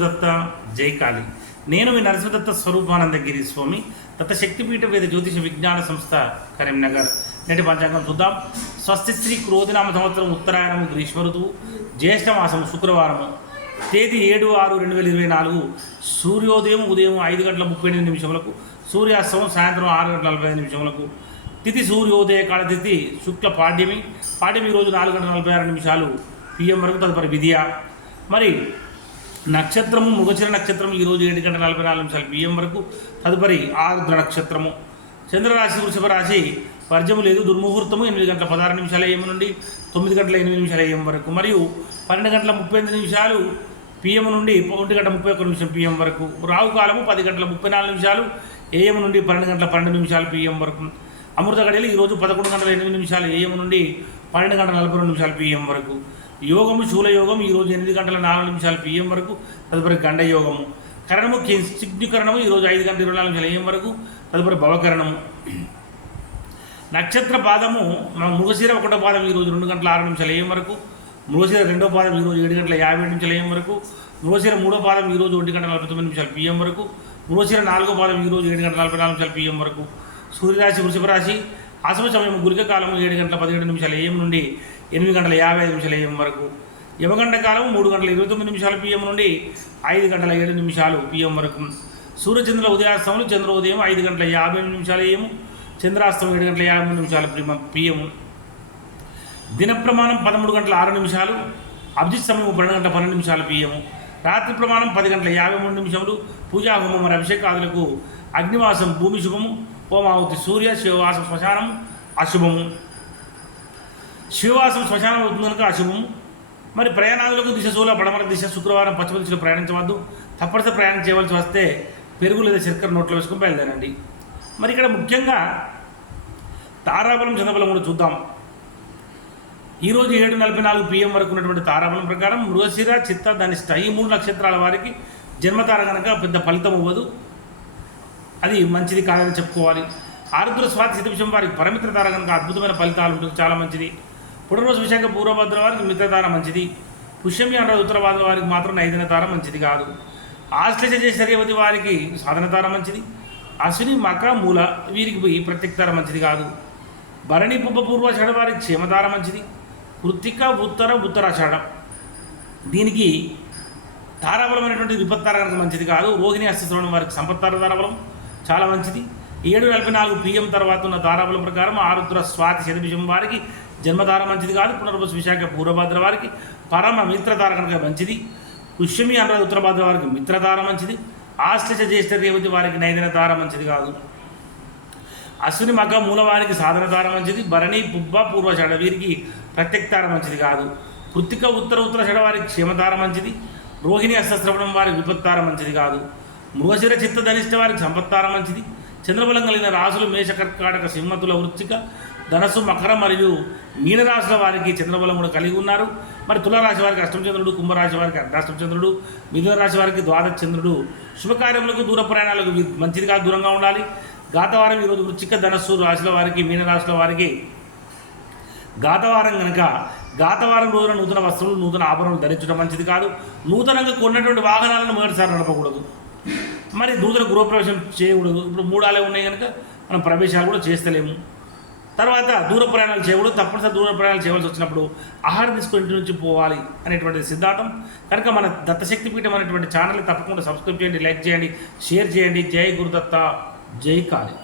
దత్త జై కాళి. నేను మీ నరసింహదత్త స్వరూపానందగిరి స్వామి దత్త శక్తిపీఠ వేద జ్యోతిష విజ్ఞాన సంస్థ కరీంనగర్. నేటి పంచాంగం చూద్దాం. స్వస్తి శ్రీ క్రోధినామ సంవత్సరం ఉత్తరాయణము గ్రీష్మ ఋతువు జ్యేష్ఠమాసము శుక్రవారము తేదీ ఏడు ఆరు రెండు వేల ఇరవై నాలుగు సూర్యోదయం ఉదయం ఐదు గంటల ముప్పై ఎనిమిది నిమిషములకు సూర్యాస్తమం సాయంత్రం ఆరు గంటల నలభై ఐదు నిమిషములకు తిథి సూర్యోదయ కాల తిథి శుక్ల పాడ్యమి పాడ్యమి రోజు నాలుగు గంటల నలభై ఆరు నిమిషాలు పిఎం వరకు తదుపరి విధియ. మరి నక్షత్రము మృగశిర నక్షత్రం ఈరోజు ఏడు గంటల నలభై నాలుగు నిమిషాలు పిఎం వరకు. తదుపరి ఆరుద్ర నక్షత్రము. చంద్రరాశి వృషభ రాశి వర్జము లేదు. దుర్ముహూర్తము ఎనిమిది గంటల పదహారు నిమిషాల ఏం నుండి తొమ్మిది గంటల ఎనిమిది నిమిషాల ఏం వరకు. మరియు పన్నెండు గంటల ముప్పై ఎనిమిది నిమిషాలు పిఎం నుండి ఒంటి గంట ముప్పై ఒక్క నిమిషం పిఎం వరకు. రావు కాలము పది గంటల ముప్పై నాలుగు నిమిషాలు. ఏఎం నుండి పన్నెండు గంటల పన్నెండు నిమిషాలు పిఎం వరకు. అమృత గడియలు ఈరోజు పదకొండు గంటల ఎనిమిది నిమిషాలు ఏఎం నుండి పన్నెండు గంటల నలభై రెండు నిమిషాలు పిఎం వరకు. యోగము శూల యోగం ఈరోజు ఎనిమిది గంటల నాలుగు నిమిషాలు పిఎం వరకు తదుపరి గండ యోగము కరణము చిగ్నికరణము ఈరోజు ఐదు గంటల ఇరవై నాలుగు నిమిషాలు ఏం వరకు తదుపరి భవకరణము. నక్షత్ర పాదము మన మృగశిర ఒకటో పాదం ఈరోజు రెండు గంటల ఆరు నిమిషాలు ఏం వరకు మృగశిర రెండో పాదం ఈరోజు ఏడు గంటల యాభై ఏడు నిమిషాలు ఏం వరకు మృగశిర మూడో పాదం ఈరోజు ఒంటి గంటల నలభై తొమ్మిది నిమిషాలు పిఎం వరకు మృగశిర నాలుగో పాదం ఈరోజు ఏడు గంటల నలభై నాలుగు నిమిషాలు పిఎం వరకు. సూర్యరాశి వృషభ రాశి ఆసమ సమయం గురిక కాలం ఏడు గంటల పదిహేడు నిమిషాలు ఏం నుండి ఎనిమిది గంటల యాభై ఐదు ఏం వరకు. యమగంట కాలం మూడు గంటల ఇరవై తొమ్మిది నిమిషాలు పిఎం నుండి ఐదు గంటల ఏడు నిమిషాలు పిఎం వరకు. సూర్యచంద్ర ఉదయాస్తములు చంద్రోదయం ఐదు గంటల యాభై ఎనిమిది నిమిషాలు ఏము చంద్రాస్తం ఏడు గంటల యాభై మూడు నిమిషాలు ప్రిమ పిఎం దిన ప్రమాణం పదమూడు గంటల ఆరు నిమిషాలు అభిజిత్ సమయం పన్నెండు గంటల పన్నెండు నిమిషాలు పిఎము రాత్రి ప్రమాణం పది గంటల యాభై మూడు నిమిషములు పూజా హోమం మరి అభిషేకాదులకు అగ్నివాసం భూమి శుభము హోమావతి సూర్య శివవాసం శ్మశానం అశుభము. శివవాసం శ్మశానం అవుతుంది కనుక అశుభం. మరి ప్రయాణాలకు దిశ సూల పడమర దిశ శుక్రవారం పశ్చిమ దిశలో ప్రయాణించవద్దు. తప్పనిసరి ప్రయాణం చేయవలసి వస్తే పెరుగు లేదా చక్కెర నోట్లో వేసుకుని బయలుదేరండి. మరి ఇక్కడ ముఖ్యంగా తారాబలం చంద్రబలం కూడా చూద్దాం. ఈరోజు ఏడు నలభై నాలుగు పిఎం వరకు ఉన్నటువంటి తారాబలం ప్రకారం మృగశిర చిత్త ధనిష్ట ఈ మూడు నక్షత్రాల వారికి జన్మతార కనుక పెద్ద ఫలితం అవ్వదు అది మంచిది కాదని చెప్పుకోవాలి. ఆరుద్ర స్వాతి శతవిషం వారికి పరమిత్ర తార కనుక అద్భుతమైన ఫలితాలు ఉంటుంది. చాలా మంచిది. పునర్వసు విశాఖ పూర్వభద్ర వారికి మిత్రతార మంచిది. పుష్యమి అన్న ఉత్తరభాద్ర వారికి మాత్రం నైదిన తార మంచిది కాదు. ఆశ్లేష చేసర్యవతి వారికి సాధన తార మంచిది. అశ్విని మక మూల వీరికి పోయి ప్రత్యక్తార మంచిది కాదు. భరణి పుబ్బ పూర్వాషాఢ వారికి క్షేమతార మంచిది. కృత్తిక ఉత్తర ఉత్తరాషాఢం. దీనికి తారాబలమైనటువంటి విపత్తార కనుక మంచిది కాదు. రోహిణి అస్తిత్వం వారికి సంపత్తార తారాబలం చాలా మంచిది. ఏడు నలభై నాలుగు పిఎం తర్వాత ఉన్న తారాబలం ప్రకారం ఆరుద్ర స్వాతి శతభిషం వారికి జన్మధార మంచిది కాదు పునర్వసు విశాఖ పూర్వభద్ర వారికి పరమ మిత్రధార కనుక మంచిది. పుష్యమి అనురాధ ఉత్తరభద్ర వారికి మిత్రధార మంచిది. ఆశ్లేష జ్యేష్ఠ రేవతి వారికి నైదన ధార మంచిది కాదు. అశ్విని మగ మూలవారికి సాధన ధార మంచిది. భరణి పుబ్బ పూర్వషాఢ వీరికి ప్రత్యక్తార మంచిది కాదు. కృత్తిక ఉత్తర ఉత్తర షడ వారికి క్షేమధార మంచిది. రోహిణి అష్టశ్రవణం వారికి విపత్తార మంచిది కాదు. మృగశిర చిత్త ధనిష్ట వారికి సంపత్తార మంచిది. చంద్రబలం కలిగిన రాసులు మేషకర్కాటక సింహతుల వృత్తిక ధనస్సు మకర మరియు మీనరాశుల వారికి చంద్రబలం కూడా కలిగి ఉన్నారు. మరి తులారాశి వారికి అష్టమచంద్రుడు కుంభరాశి వారికి అర్ధాష్టమచంద్రుడు మిథున రాశి వారికి ద్వాదశ చంద్రుడు. శుభకార్యములకు దూర ప్రయాణాలకు మంచిదిగా దూరంగా ఉండాలి. గాతవారం ఈరోజు వృచ్చిక ధనస్సు రాశుల వారికి మీనరాశుల వారికి గాతవారం కనుక గాతవారం రోజున నూతన వస్త్రములు నూతన ఆభరణలు ధరించడం మంచిది కాదు. నూతనంగా కొన్నటువంటి వాహనాలను మొదటిసారి నడపకూడదు. మరి దూతల గృహప్రవేశం చేయకూడదు. ఇప్పుడు మూడాలే ఉన్నాయి కనుక మనం ప్రవేశాలు కూడా చేస్తలేము. తర్వాత దూర ప్రయాణాలు చేయకూడదు. తప్పనిసరి దూర ప్రయాణాలు చేయవలసి వచ్చినప్పుడు ఆహారం తీసుకుని ఇంటి నుంచి పోవాలి అనేటువంటి సిద్ధాంతం. కనుక మన దత్తశక్తి పీఠం అనేటువంటి ఛానల్ని తప్పకుండా సబ్స్క్రైబ్ చేయండి లైక్ చేయండి షేర్ చేయండి. జై గురుదత్త. జై కాళీ.